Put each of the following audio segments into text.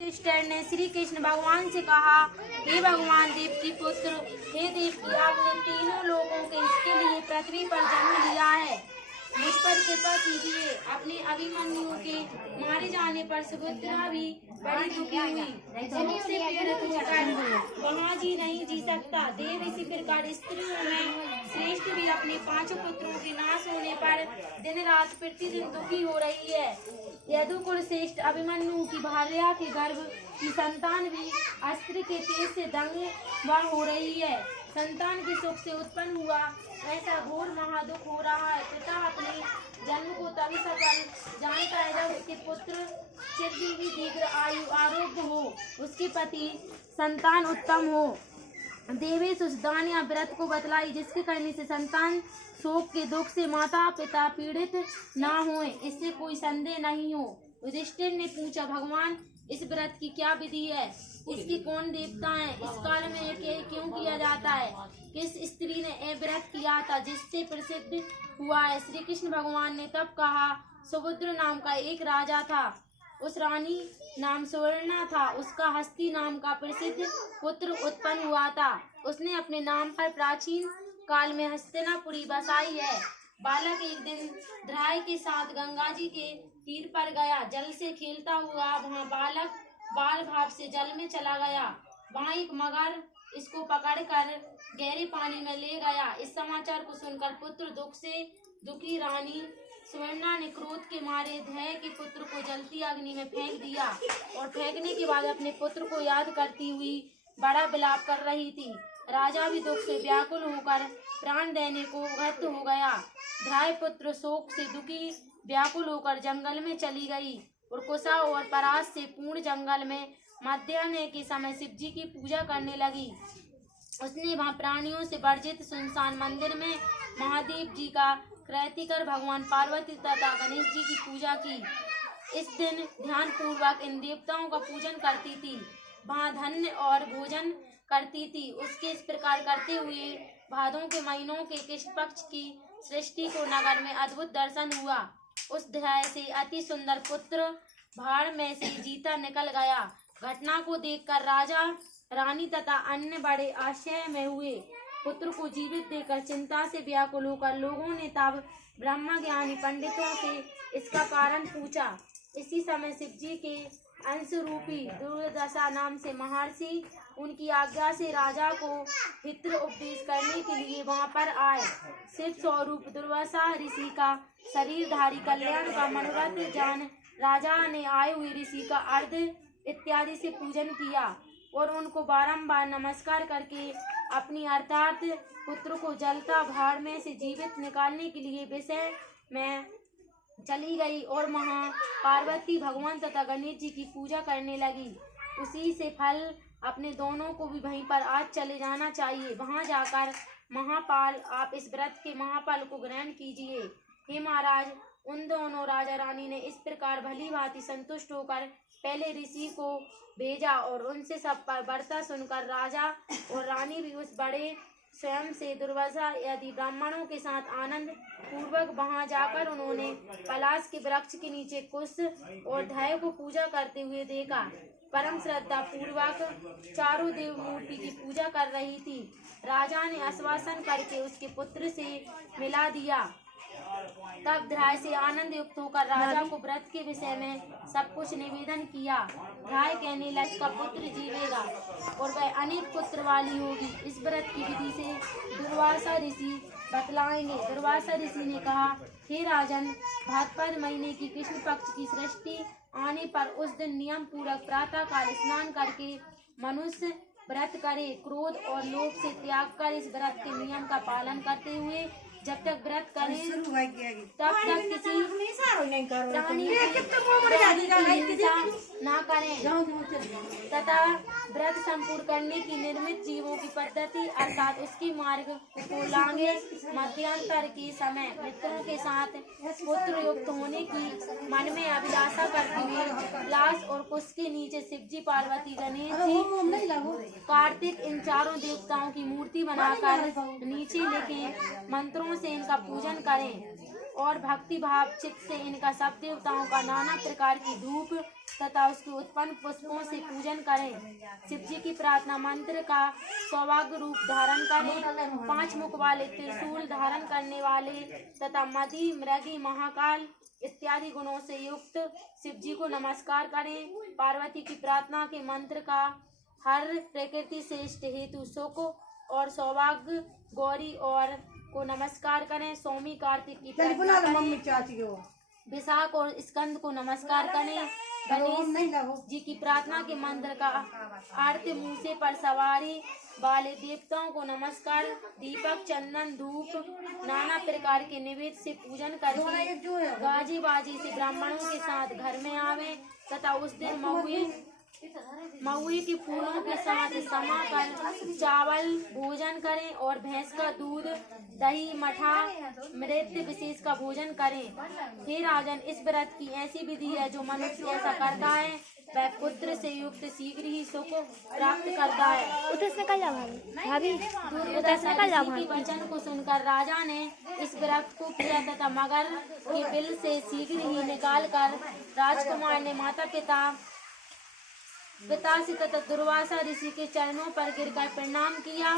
युधिष्ठिर ने श्री कृष्ण भगवान से कहा, हे भगवान देव की पुत्र, हे देव की आपने तीनों लोगों के इसके लिए पृथ्वी पर जन्म लिया है, मुझ पर कृपा कीजिए। अपने अभिमन्यु के मारे जाने पर सुभद्रा भी बड़ी दुखी हुई। शोक से पीड़ित होकर वहाँ जी नहीं जी सकता। देव इसी प्रकार स्त्रियों में श्रेष्ठ भी अपने पांचों पुत्रों के नाश होने पर दिन रात प्रतिदिन दुखी हो रही है। यदुकुल श्रेष्ठ अभिमन्यु की भार्या के गर्भ की संतान भी अस्त्र के तेज से दंग हो रही है। संतान के सुख से उत्पन्न हुआ ऐसा घोर महादुख हो रहा है। पिता अपने जन्म को तभी सफल जानता है जब उसके पुत्र चिरजीवी दीर्घ आयु आरोग्य हो, उसके पति संतान उत्तम हो। देवेश उस दान या व्रत को बतलाई जिसके करने से संतान शोक के दुख से माता पिता पीड़ित ना होए, इससे कोई संदेह नहीं हो। युधिष्ठिर ने पूछा, भगवान इस व्रत की क्या विधि है, इसके कौन देवता हैं, इस काल में यह क्यों किया जाता है, किस स्त्री ने यह व्रत किया था जिससे प्रसिद्ध हुआ है। श्री कृष्ण भगवान ने तब कहा, सुभद्र नाम का एक राजा था, उस रानी नाम सुवर्णा था, उसका हस्ती नाम का प्रसिद्ध पुत्र उत्पन्न हुआ था। उसने अपने नाम पर प्राचीन काल में हस्तिनापुरी बसाई है। बालक एक दिन ध्राय के साथ गंगा जी के तीर पर गया, जल से खेलता हुआ वहाँ बालक बाल भाव से जल में चला गया। वहाँ एक मगर इसको पकड़कर गहरे पानी में ले गया। इस समाचार को सुनकर पुत्र दुख से दुखी रानी सुवर्णा ने क्रोध के मारे ध्याय के पुत्र को जलती अग्नि में फेंक दिया और फेंकने के बाद अपने पुत्र को याद करती हुई बड़ा विलाप कर रही थी। राजा भी दुख से व्याकुल होकर प्राण देने को उद्यत हो गया। ध्राय पुत्र शोक से दुखी व्याकुल होकर जंगल में चली गई और कुशा और परास से पूर्ण जंगल में मध्याह्न के समय शिव जी की पूजा करने लगी। उसने वहाँ प्राणियों से वर्जित सुनसान मंदिर में महादेव जी का कृति कर भगवान पार्वती तथा गणेश जी की पूजा की। इस दिन ध्यान पूर्वक इन देवताओं का पूजन करती थी, वहाँ धन्य और भोजन करती थी। उसके इस प्रकार करते हुए भादों के महीनों के कृष्ण पक्ष की सृष्टि को नगर में अद्भुत दर्शन हुआ। उस ध्याय से अति सुंदर पुत्र भाड़ में से जीता निकल गया। घटना को देखकर राजा रानी तथा अन्य बड़े आश्चर्य में हुए। पुत्र को जीवित देखकर चिंता से व्याकुल होकर लोगों ने तब ब्रह्म ज्ञानी पंडितों से इसका कारण पूछा। इसी समय शिव जी के अंश रूपी दुर्दशा नाम से महर्षि उनकी आज्ञा से राजा को हित्र उपदेश करने के लिए वहां पर आए। शिव स्वरूप दुर्वासा ऋषि का शरीरधारी कल्याण का मनोरथ जान राजा ने आए हुए ऋषि का अर्ध इत्यादि से पूजन किया और उनको बारंबार नमस्कार करके अपनी अर्थात पुत्र को जलता भाड़ में से जीवित निकालने के लिए विषय में चली गई और वहाँ पार्वती भगवान तथा गणेश जी की पूजा करने लगी। उसी से फल अपने दोनों को भी वहीं पर आज चले जाना चाहिए। वहाँ जाकर महापाल आप इस व्रत के महाफल को ग्रहण कीजिए। हे महाराज, उन दोनों राजा रानी ने इस प्रकार भली भांति संतुष्ट होकर पहले ऋषि को भेजा और उनसे सब पर वार्ता सुनकर राजा और रानी भी उस बड़े स्वयं से दुर्वासा यदि ब्राह्मणों के साथ आनंद पूर्वक वहां जाकर उन्होंने पलाश के वृक्ष के नीचे कुश और ध्याय को पूजा करते हुए देखा। परम श्रद्धा पूर्वक चारों देव मूर्ति की पूजा कर रही थी। राजा ने आश्वासन करके उसके पुत्र से मिला दिया। तब ध्याय से आनंद युक्त होकर राजा को व्रत के विषय में सब कुछ निवेदन किया। ध्याय कहने लगा, उसका पुत्र जीवेगा और वह अनेक पुत्र वाली होगी। इस व्रत की विधि से दुर्वासा ऋषि बतलाएंगे। दुर्वासा ऋषि ने कहा, हे राजन, भाद्रपद महीने की कृष्ण पक्ष की सृष्टि आने पर उस दिन नियम पूर्वक प्रातः काल स्नान करके मनुष्य व्रत करे। क्रोध और लोभ से त्याग कर इस व्रत के नियम का पालन करते हुए जब तक व्रत करें तब तक किसी प्राणी की हिंसा न करें तथा व्रत संपूर्ण करने की निर्मित जीवों की पद्धति अर्थात उसकी मार्ग को लांगे। मध्यांतर के समय मित्रों के साथ पुत्र युक्त होने की मन में अभिलाषा करते हुए लाश और कुश के नीचे शिवजी, पार्वती, गणेश जी, कार्तिक इन चारों देवताओं की मूर्ति बनाकर नीचे लिखे मंत्रों देवताओं से इनका पूजन करें और भक्ति भाव चित्त से इनका सब देवताओं का नाना प्रकार की धूप तथा उसके उत्पन्न पुष्पों से पूजन करें। शिव जी की प्रार्थना मंत्र का सौभाग्य रूप धारण करें। 5 मुख वाले त्रिशूल धारण करने वाले तथा मदी मृगी महाकाल इत्यादि गुणों से युक्त शिव जी को नमस्कार करें। पार्वती की प्रार्थना के मंत्र का हर प्रकृति से इष्ट हेतु सुख और सौभाग्य गौरी और को नमस्कार करें। सोमी कार्तिक की प्रार्थना करें। विशाख और स्कंद को नमस्कार करें। गणेश जी की प्रार्थना के मंत्र का आरती मूसे पर सवारी वाले देवताओं को नमस्कार। दीपक चंदन धूप नाना प्रकार के निवेद्य से पूजन करके गाजी बाजी से ब्राह्मणों के साथ घर में आवे तथा उस दिन महुए के फूलों के साथ समा कर चावल भोजन करें और भैंस का दूध दही मठा मृत विशेष का भोजन करें। हे राजन, इस व्रत की ऐसी विधि है जो मनुष्य ऐसा करता है वह पुत्र से युक्त शीघ्र ही सुख प्राप्त करता है। के वचन को सुनकर राजा ने इस व्रत को किया तथा मगर के बिल से शीघ्र ही निकाल कर राजकुमार ने माता पिता से तथा दुर्वासा ऋषि के चरणों पर गिरकर प्रणाम किया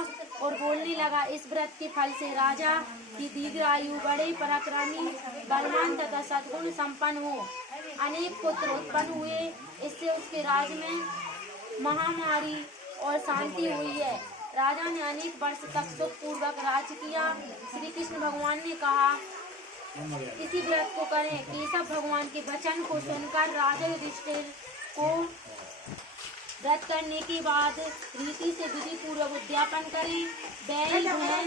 और बोलने लगा, इस व्रत के फल से राजा की दीर्घ आयु बड़े पराक्रमी बलवान तथा सद्गुण संपन्न हो। अनेक पुत्र उत्पन्न हुए। इससे उसके राज्य में महामारी और शांति हुई है। राजा ने अनेक वर्ष तक सुख पूर्वक राज्य किया। श्री कृष्ण भगवान ने कहा, इसी व्रत को करें। केशव भगवान के वचन को सुनकर राजा युधिष्ठिर को व्रत करने के बाद रीति से विधि पूर्वक उद्यापन करें। बैल भैंस